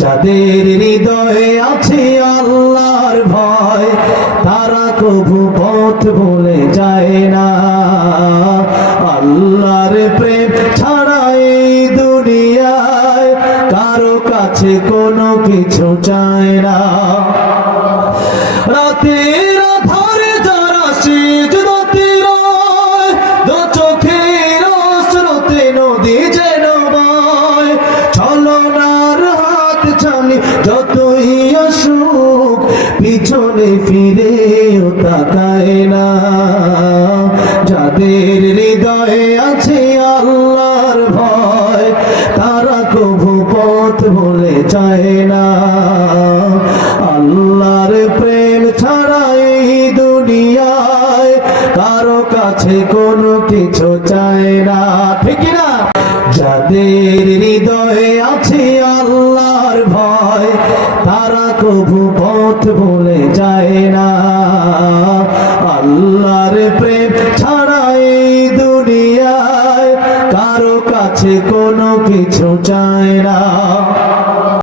যাদের হৃদয়ে আছে আল্লাহর ভয় তারা কভু পথ ভুলে যায় না। আল্লাহর প্রেম ছাড়া এই দুনিয়ায় কারো কাছে কোনো কিছু চায় না। রাতের আধারে যারা সিজদাতে রয়, দু চোখের স্রোতে নদী যেন বয়, ছলনার হাত ছানি যতই আসুক পিছনে ফিরেও তাকায় না। যাদের হৃদয়ে আছে আল্লাহর ভয় তারা কভু পথ ভুলে যায় না। আল্লাহর প্রেম ছাড়া এই দুনিয়ায় কারো কাছে কোনো কিছু চায় না, ঠিক না? যাদের হৃদয়ে আছে আল্লাহর ভয় তারা কভু পথ ভুলে যায় না। আল্লাহর প্রেম ছাড়া এই দুনিয়ায় কারো কাছে কোনো কিছু চায় না।